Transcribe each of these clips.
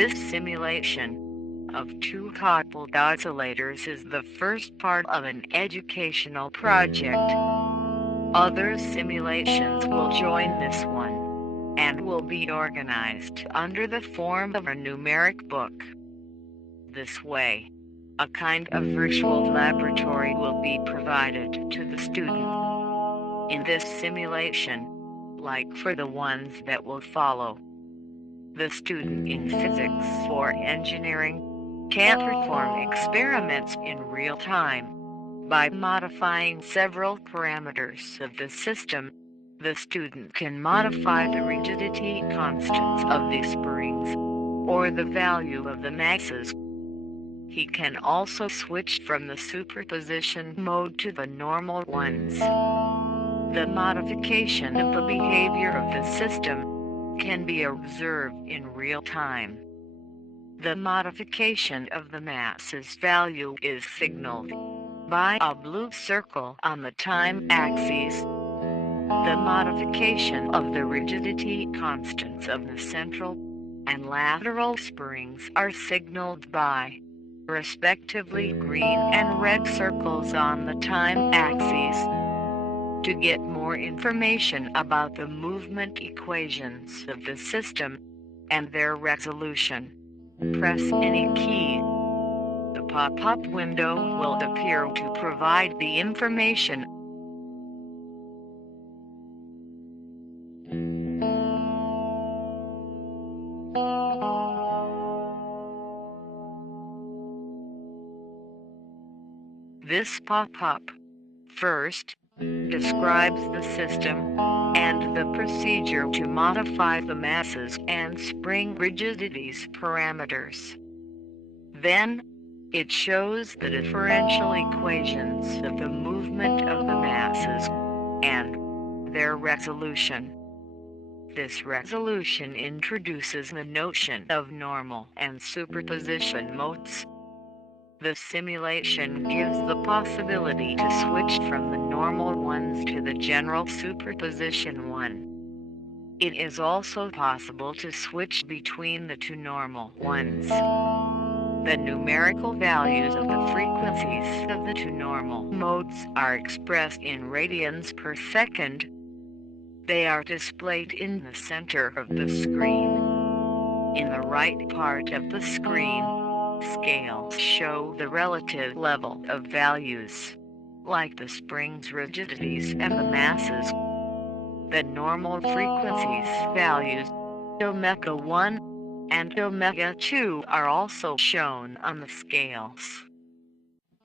This simulation of two coupled oscillators is the first part of an educational project. Other simulations will join this one, and will be organized under the form of a numeric book. This way, a kind of virtual laboratory will be provided to the student. In this simulation, like for the ones that will follow, the student in physics or engineering can perform experiments in real time. By modifying several parameters of the system, the student can modify the rigidity constants of the springs, or the value of the masses. He can also switch from the superposition mode to the normal ones. The modification of the behavior of the system can be observed in real time. The modification of the mass's value is signaled by a blue circle on the time axis. The modification of the rigidity constants of the central and lateral springs are signaled by, respectively, green and red circles on the time axis. To get more information about the movement equations of the system and their resolution, press any key. The pop-up window will appear to provide the information. This pop-up first describes the system and the procedure to modify the masses and spring rigidities parameters. Then, it shows the differential equations of the movement of the masses and their resolution. This resolution introduces the notion of normal and superposition modes. The simulation gives the possibility to switch from the normal ones to the general superposition one. It is also possible to switch between the two normal ones. The numerical values of the frequencies of the two normal modes are expressed in radians per second. They are displayed in the center of the screen. In the right part of the screen, scales show the relative level of values, like the spring's rigidities and the masses. The normal frequencies values, omega 1 and omega 2, are also shown on the scales.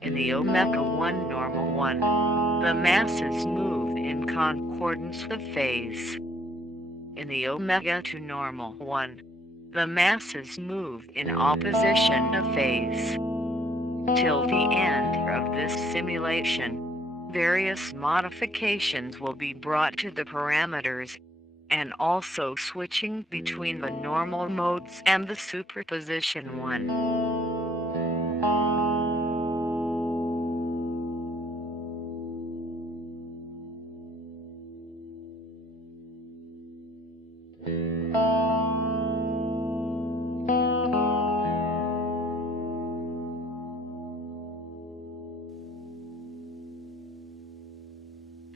In the omega 1 normal one, the masses move in concordance with phase. In the omega 2 normal one, the masses move in opposition of phase. Till the end of this simulation, various modifications will be brought to the parameters, and also switching between the normal modes and the superposition one.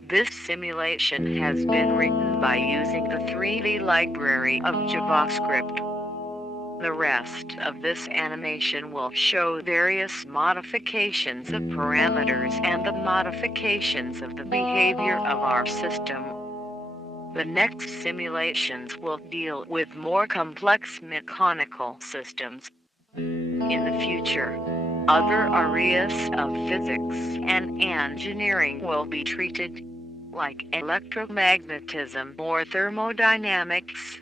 This simulation has been written by using the 3D library of JavaScript. The rest of this animation will show various modifications of parameters and the modifications of the behavior of our system. The next simulations will deal with more complex mechanical systems. In the future, other areas of physics and engineering will be treated, like electromagnetism or thermodynamics.